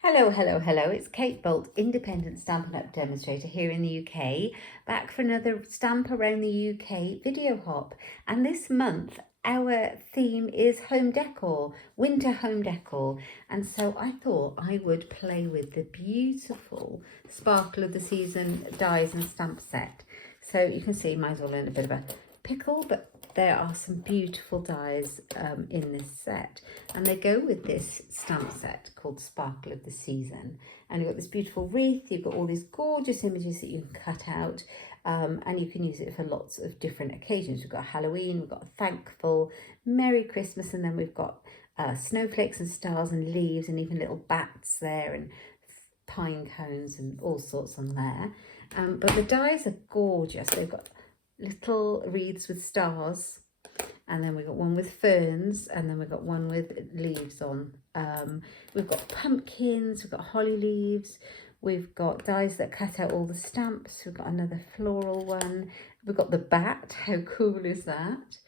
Hello, hello, hello. It's Kate Bolt, independent Stampin' Up demonstrator here in the UK, back for another Stamp Around the UK video hop. And this month, our theme is home decor, winter home decor. And so I thought I would play with the beautiful Sparkle of the Season dies and stamp set. So you can see, might as well in a bit of a pickle, but there are some beautiful dies in this set, and they go with this stamp set called Sparkle of the Season. And you've got this beautiful wreath, you've got all these gorgeous images that you can cut out, and you can use it for lots of different occasions. We've got Halloween, we've got Thankful, Merry Christmas, and then we've got snowflakes and stars and leaves and even little bats there and pine cones and all sorts on there. But the dies are gorgeous. They've got little wreaths with stars, and then we've got one with ferns, and then we've got one with leaves on. We've got pumpkins, we've got holly leaves, we've got dies that cut out all the stamps, we've got another floral one, we've got the bat. How cool is that?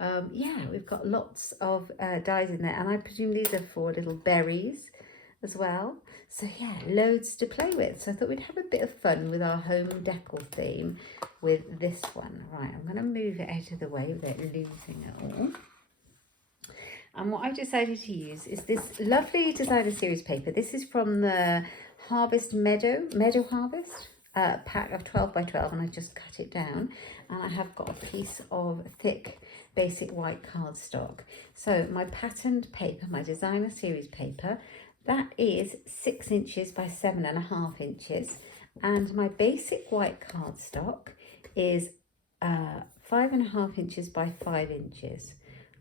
Yeah, we've got lots of dies in there, and I presume these are for little berries as well. So yeah, loads to play with. So I thought we'd have a bit of fun with our home decor theme with this one. Right, I'm going to move it out of the way without losing it all. And what I've decided to use is this lovely designer series paper. This is from the Harvest Meadow Harvest pack of 12 by 12, and I just cut it down. And I have got a piece of thick basic white cardstock. So my patterned paper, my designer series paper, that is 6 inches by 7.5 inches, and my basic white cardstock is 5.5 inches by 5 inches.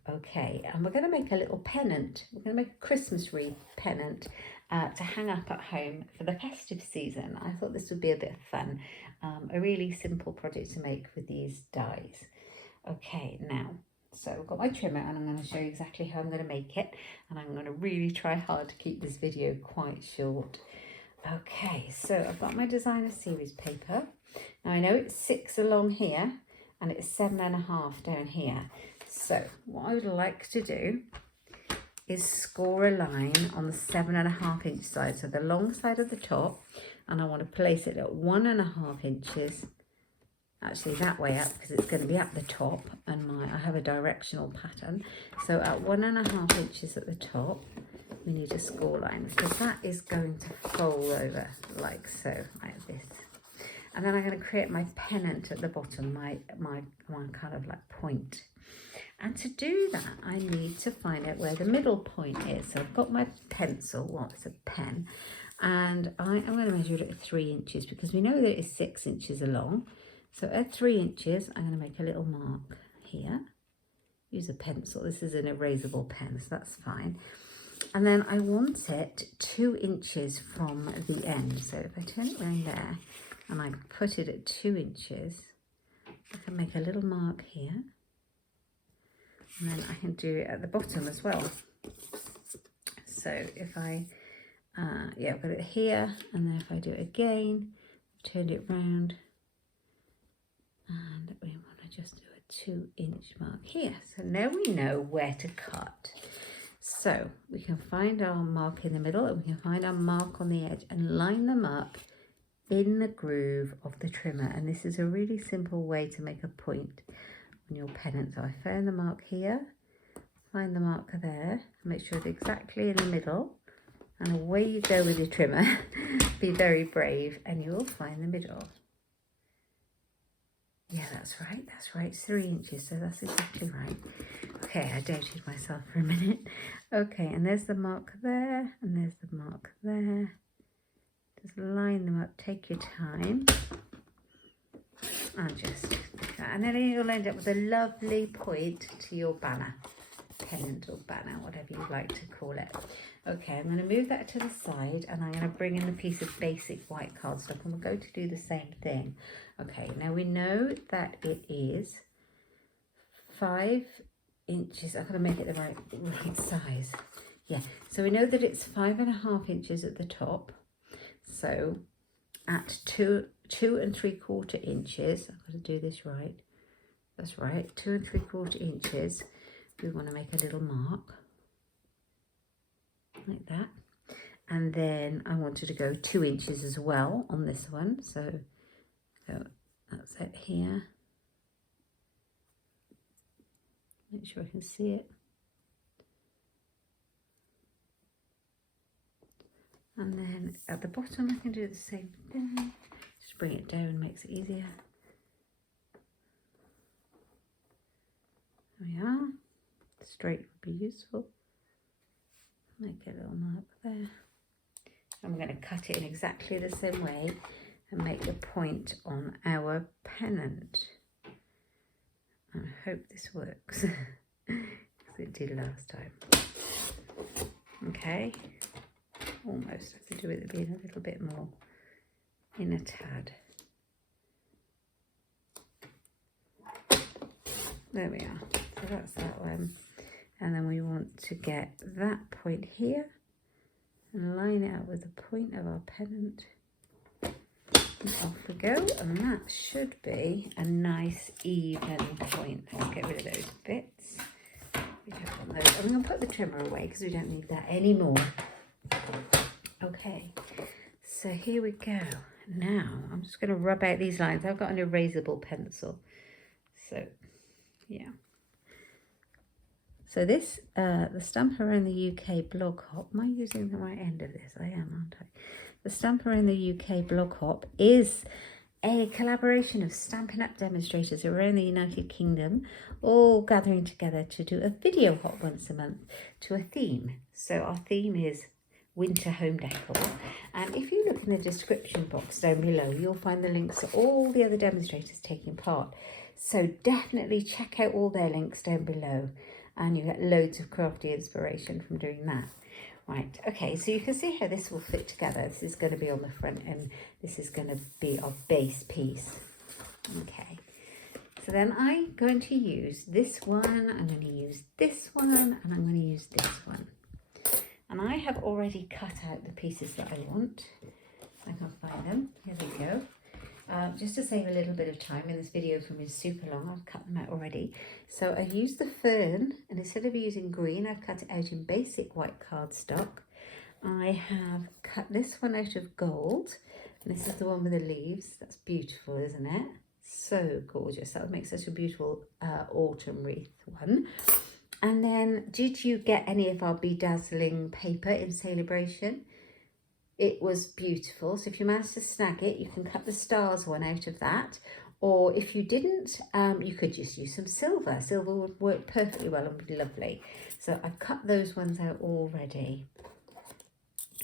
Okay, and we're going to make a little pennant. We're going to make a Christmas wreath pennant to hang up at home for the festive season. I thought this would be a bit of fun. A really simple project to make with these dies. Okay, now, so I've got my trimmer, and I'm going to show you exactly how I'm going to make it, and I'm going to really try hard to keep this video quite short. Okay, so I've got my designer series paper. Now I know it's 6 along here and it's 7.5 down here. So what I would like to do is score a line on the 7.5 inch side, so the long side of the top, and I want to place it at 1.5 inches. Actually that way up, because it's going to be at the top, and I have a directional pattern. So at 1.5 inches at the top, we need a score line. So that is going to fold over like so, like this. And then I'm going to create my pennant at the bottom, my kind of like point. And to do that, I need to find out where the middle point is. So I've got my pencil, well, it's a pen, and I'm going to measure it at 3 inches, because we know that it is 6 inches along. So at 3 inches, I'm going to make a little mark here. Use a pencil. This is an erasable pen, so that's fine. And then I want it 2 inches from the end. So if I turn it around there and I put it at 2 inches, I can make a little mark here. And then I can do it at the bottom as well. So if I, yeah, I've got it here, and then if I do it again, turn it round, and we want to just do a 2 inch mark here. So now we know where to cut. So we can find our mark in the middle, and we can find our mark on the edge and line them up in the groove of the trimmer. And this is a really simple way to make a point on your pennant. So I found the mark here, find the marker there, make sure it's exactly in the middle, and away you go with your trimmer. Be very brave, and you will find the middle. Yeah, that's right, it's 3 inches, so that's exactly right. Okay, I doubted myself for a minute. Okay, and there's the mark there, and there's the mark there. Just line them up, take your time, and just do that. And then you'll end up with a lovely point to your banner, pennant or banner, whatever you'd like to call it. Okay, I'm going to move that to the side, and I'm going to bring in the piece of basic white cardstock, and we're going to do the same thing. Okay, now we know that it is 5 inches. I've got to make it the right size. Yeah, so we know that it's 5.5 inches at the top. So at 2 3/4 inches, I've got to do this right. That's right, 2 3/4 inches. We want to make a little mark like that, And then I wanted to go 2 inches as well on this one. So that's it here. Make sure I can see it. And then at the bottom I can do the same thing. Just bring it down, makes it easier. There we are. Straight would be useful. Make a little mark there. I'm going to cut it in exactly the same way and make the point on our pennant. I hope this works, because it did last time. Okay, almost. I have to do with it being a little bit more in a tad. There we are. So that's that one. And then we want to get that point here and line it up with the point of our pennant. And off we go, and that should be a nice even point. Let's get rid of those bits. We don't want those. I'm going to put the trimmer away because we don't need that anymore. Okay, so here we go. Now I'm just going to rub out these lines. I've got an erasable pencil. So yeah. So this, the Stamp Around the UK blog hop, am I using the right end of this? I am, aren't I? The Stamp Around the UK blog hop is a collaboration of Stampin' Up demonstrators around the United Kingdom, all gathering together to do a video hop once a month to a theme. So our theme is winter home decor. And if you look in the description box down below, you'll find the links to all the other demonstrators taking part. So definitely check out all their links down below. And you get loads of crafty inspiration from doing that. Right, okay, so you can see how this will fit together. This is going to be on the front and this is going to be our base piece. Okay, so then I'm going to use this one, I'm going to use this one, and I'm going to use this one. And I have already cut out the pieces that I want. I can find them, here we go. Just to save a little bit of time, in this video from is super long, I've cut them out already. So I used the fern, and instead of using green, I've cut it out in basic white cardstock. I have cut this one out of gold, and this is the one with the leaves. That's beautiful, isn't it? So gorgeous. That would make such a beautiful autumn wreath one. And then, did you get any of our bedazzling paper in Celebration? It was beautiful. So if you managed to snag it, you can cut the stars one out of that. Or if you didn't, you could just use some silver. Silver would work perfectly well and be lovely. So I've cut those ones out already.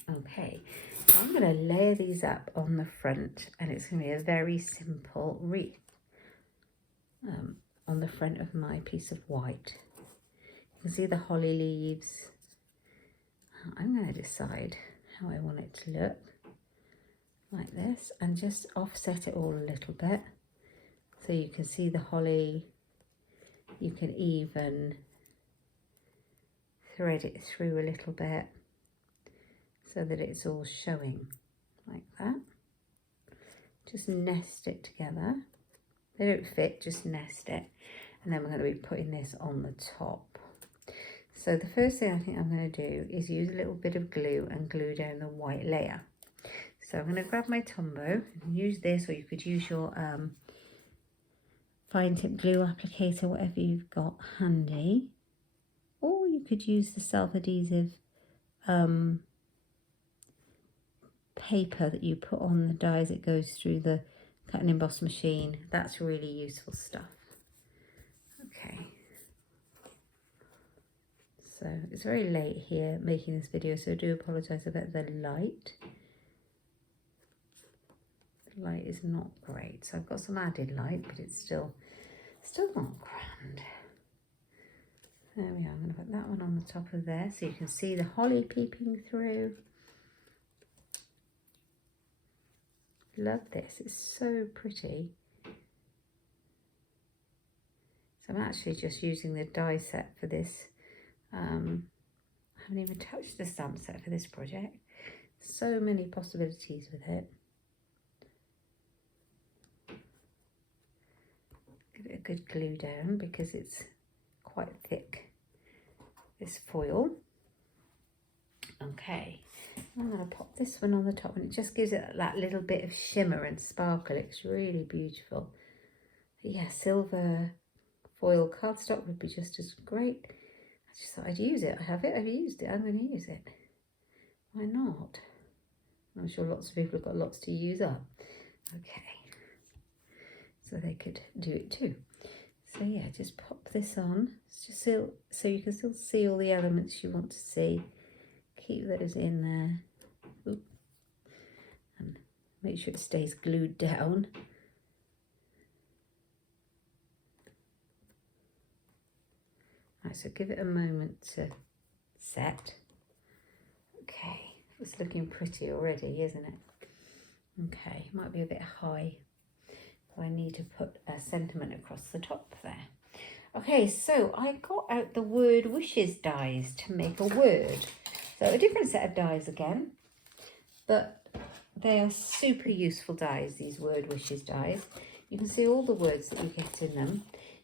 Okay, so I'm going to layer these up on the front, and it's going to be a very simple wreath on the front of my piece of white. You can see the holly leaves. I'm going to decide how I want it to look, like this, and just offset it all a little bit so you can see the holly. You can even thread it through a little bit so that it's all showing like that. Just nest it together. They don't fit, just nest it, and then we're going to be putting this on the top. So the first thing I think I'm going to do is use a little bit of glue and glue down the white layer. So I'm going to grab my Tombow and use this, or you could use your fine tip glue applicator, whatever you've got handy. Or you could use the self-adhesive paper that you put on the dies. It goes through the cut and emboss machine. That's really useful stuff. Okay. So it's very late here making this video, so I do apologise about the light. The light is not great, so I've got some added light, but it's still not grand. There we are. I'm going to put that one on the top of there so you can see the holly peeping through. Love this, it's so pretty. So I'm actually just using the die set for this. I haven't even touched the stamp set for this project. So many possibilities with it. Give it a good glue down because it's quite thick, this foil. Okay, I'm going to pop this one on the top, and it just gives it that little bit of shimmer and sparkle. It's really beautiful. But yeah, silver foil cardstock would be just as great. I just thought I'd use it. I have it, I've used it, I'm going to use it. Why not? I'm sure lots of people have got lots to use up. Okay, so they could do it too. So yeah, just pop this on, it's just so you can still see all the elements you want to see. Keep those in there. Oop. And make sure it stays glued down. Right, so give it a moment to set. Okay, it's looking pretty already, isn't it? Okay, might be a bit high. I need to put a sentiment across the top there. Okay, so I got out the word wishes dies to make a word. So a different set of dies again, but they are super useful dies, these word wishes dies. You can see all the words that you get in them.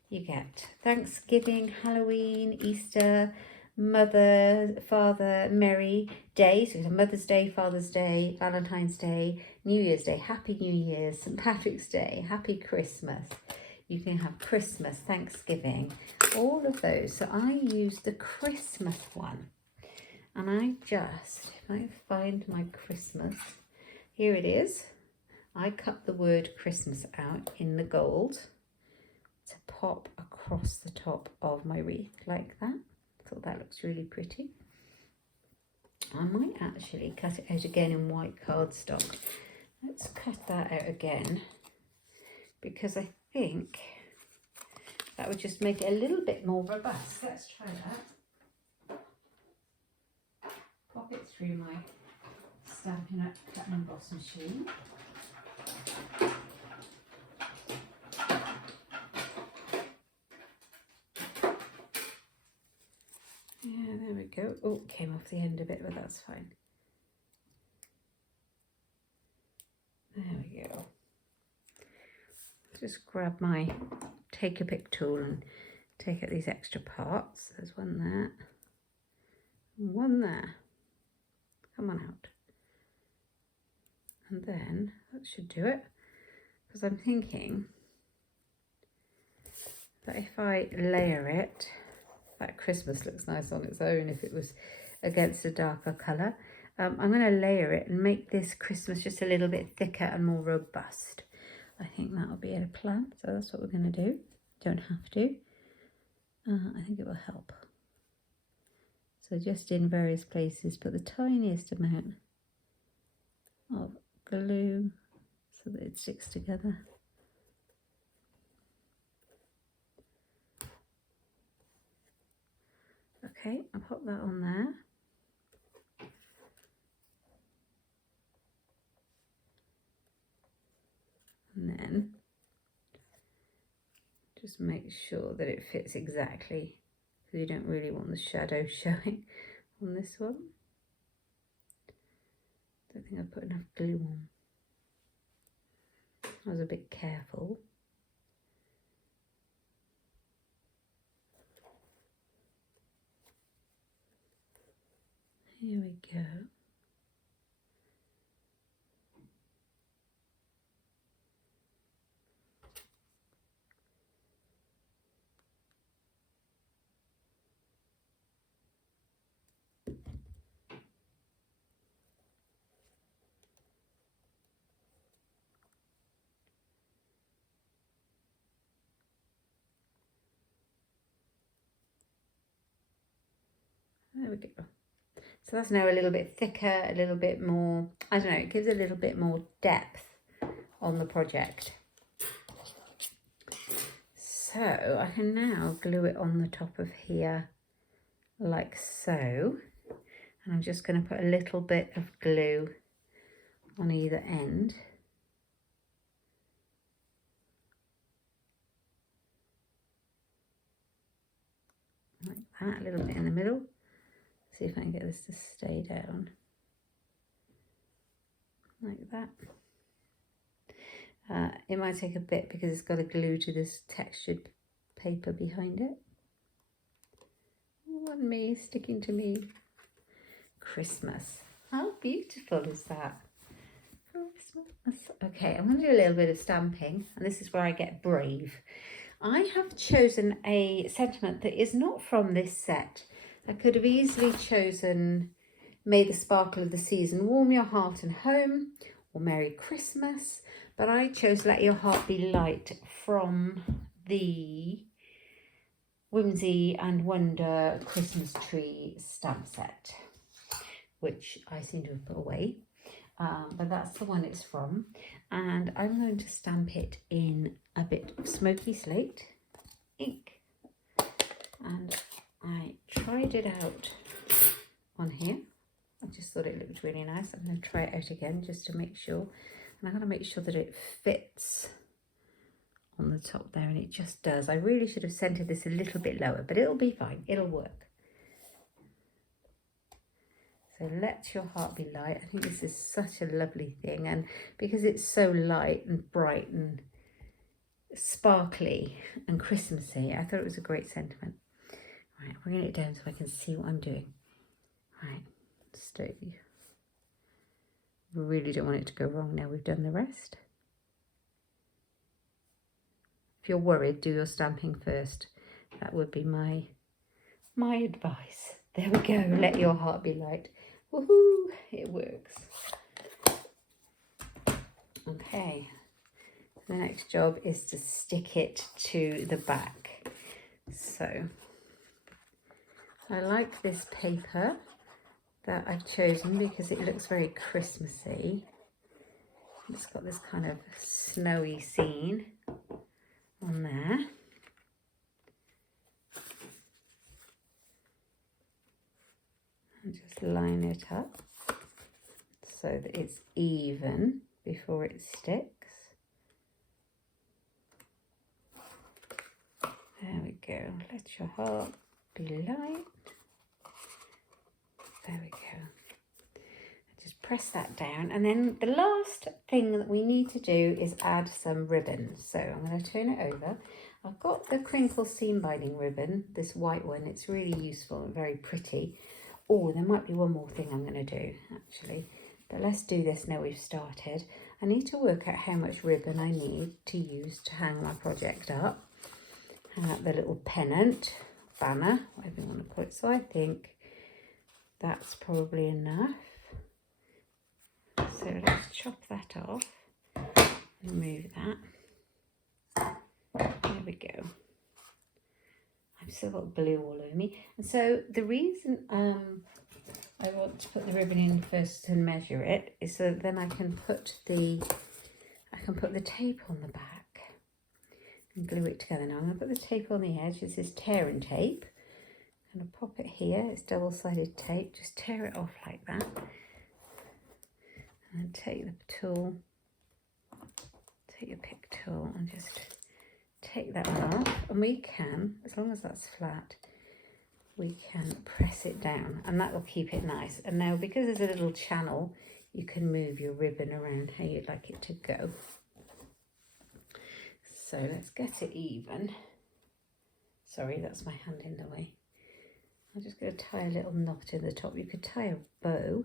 You get Thanksgiving, Halloween, Easter, Mother, Father, Merry Day. So it's a Mother's Day, Father's Day, Valentine's Day, New Year's Day, Happy New Year, St. Patrick's Day, Happy Christmas. You can have Christmas, Thanksgiving, all of those. So I used the Christmas one. And I just, if I find my Christmas, here it is. I cut the word Christmas out in the gold to pop across the top of my wreath like that. I thought that looks really pretty. I might actually cut it out again in white cardstock. Let's cut that out again, because I think that would just make it a little bit more robust. Let's try that. Pop it through my Stampin' Up! Cut and Emboss machine. Yeah, there we go. Oh, came off the end a bit, but that's fine. There we go. Just grab my take a pick tool and take out these extra parts. There's one there, and one there. Come on out. And then that should do it, because I'm thinking that if I layer it, that Christmas looks nice on its own if it was against a darker colour. I'm going to layer it and make this Christmas just a little bit thicker and more robust. I think that'll be a plan, so that's what we're going to do. Don't have to. I think it will help. So just in various places, put the tiniest amount of glue so that it sticks together. Okay, I'll pop that on there. And then just make sure that it fits exactly, because you don't really want the shadow showing on this one. Don't think I've put enough glue on. I was a bit careful. Here we go. There we go. So that's now a little bit thicker, a little bit more, I don't know, it gives a little bit more depth on the project. So I can now glue it on the top of here like so. And I'm just going to put a little bit of glue on either end. Like that, a little bit in the middle. See if I can get this to stay down. Like that. It might take a bit because it's got to glue to this textured paper behind it. Oh, and me sticking to me. Christmas. How beautiful is that? Okay, I'm going to do a little bit of stamping, and this is where I get brave. I have chosen a sentiment that is not from this set. I could have easily chosen May the Sparkle of the Season Warm Your Heart and Home, or Merry Christmas, but I chose Let Your Heart Be Light from the Whimsy and Wonder Christmas Tree stamp set, which I seem to have put away. But that's the one it's from, and I'm going to stamp it in a bit of smoky slate ink, and I tried it out on here. I just thought it looked really nice. I'm going to try it out again just to make sure, and I'm going to make sure that it fits on the top there, and it just does. I really should have centered this a little bit lower, but it'll be fine, it'll work. So Let Your Heart Be Light. I think this is such a lovely thing, and because it's so light and bright and sparkly and Christmassy, I thought it was a great sentiment. Right, bringing it down so I can see what I'm doing. Right, steady. We really don't want it to go wrong now we've done the rest. If you're worried, do your stamping first. That would be my advice. There we go. Let your heart be light. Woohoo! It works. Okay. The next job is to stick it to the back. So I like this paper that I've chosen because it looks very Christmassy. It's got this kind of snowy scene on there. And just line it up so that it's even before it sticks. There we go. Let your heart be light. There we go. Just press that down, and then the last thing that we need to do is add some ribbon. So I'm going to turn it over. I've got the crinkle seam binding ribbon, this white one. It's really useful and very pretty. Oh, there might be one more thing I'm going to do actually, but let's do this now we've started. I need to work out how much ribbon I need to use to hang my project up. Hang up the little pennant, banner, whatever you want to call it. So I think that's probably enough. So let's chop that off, remove that. There we go. I've still got glue all over me. And so the reason I want to put the ribbon in first and measure it is so that then I can put the tape on the back and glue it together. Now I'm going to put the tape on the edge. This is tear and tape. I'm going to pop it here. It's double-sided tape. Just tear it off like that. And then take the tool, take your pick tool and just take that one off. And we can, as long as that's flat, we can press it down and that will keep it nice. And now because there's a little channel, you can move your ribbon around how you'd like it to go. So let's get it even. Sorry, that's my hand in the way. I'm just going to tie a little knot in the top. You could tie a bow.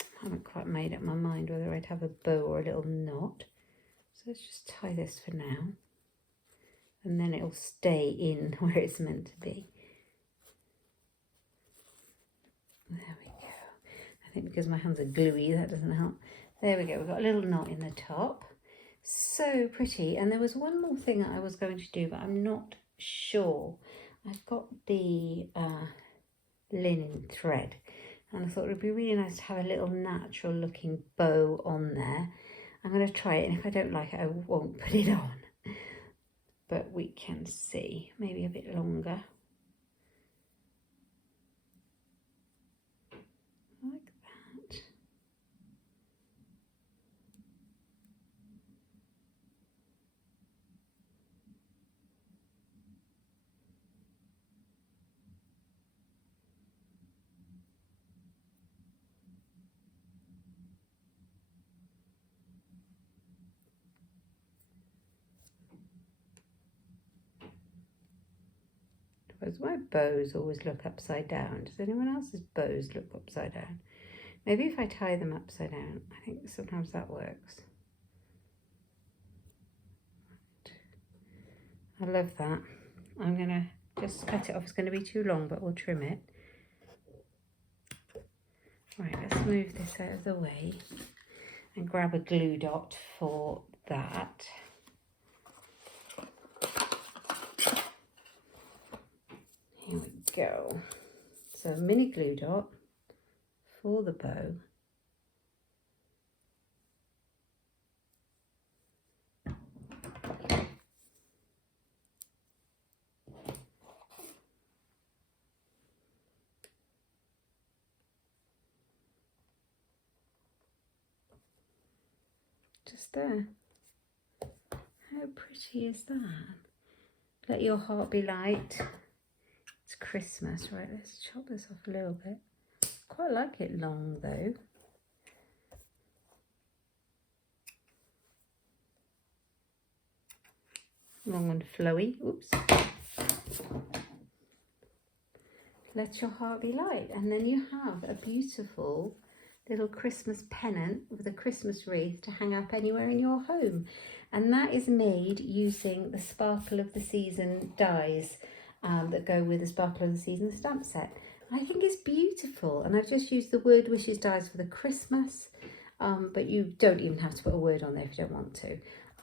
I haven't quite made up my mind whether I'd have a bow or a little knot. So let's just tie this for now. And then it'll stay in where it's meant to be. There we go. I think because my hands are gluey, that doesn't help. There we go. We've got a little knot in the top. So pretty. And there was one more thing that I was going to do, but I'm not sure. I've got the linen thread. And I thought it would be really nice to have a little natural looking bow on there. I'm going to try it, and if I don't like it, I won't put it on. But we can see, maybe a bit longer. Like that. Because my bows always look upside down. Does anyone else's bows look upside down? Maybe if I tie them upside down, I think sometimes that works. I love that. I'm going to just cut it off. It's going to be too long, but we'll trim it. Right, let's move this out of the way and grab a glue dot for that. Here we go. So a mini glue dot for the bow. Just there. How pretty is that? Let your heart be light. It's Christmas, right? Let's chop this off a little bit. Quite like it long though. Long and flowy. Oops. Let your heart be light. And then you have a beautiful little Christmas pennant with a Christmas wreath to hang up anywhere in your home. And that is made using the Sparkle of the Season dies that go with the Sparkle of the Season stamp set. I think it's beautiful, and I've just used the word wishes dies for the Christmas, but you don't even have to put a word on there if you don't want to.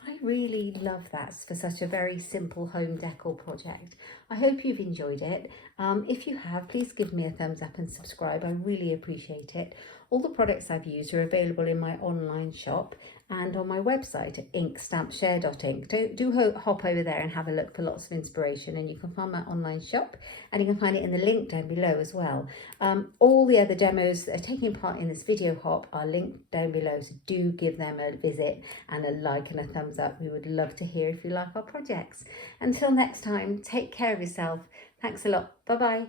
I really love that for such a very simple home decor project. I hope you've enjoyed it. If you have, please give me a thumbs up and subscribe. I really appreciate it. All the products I've used are available in my online shop and on my website at inkstampshare.ink. Do hop over there and have a look for lots of inspiration, and you can find my online shop, and you can find it in the link down below as well. All the other demos that are taking part in this video hop are linked down below, so do give them a visit and a like and a thumbs up. We would love to hear if you like our projects. Until next time, take care of yourself. Thanks a lot. Bye bye.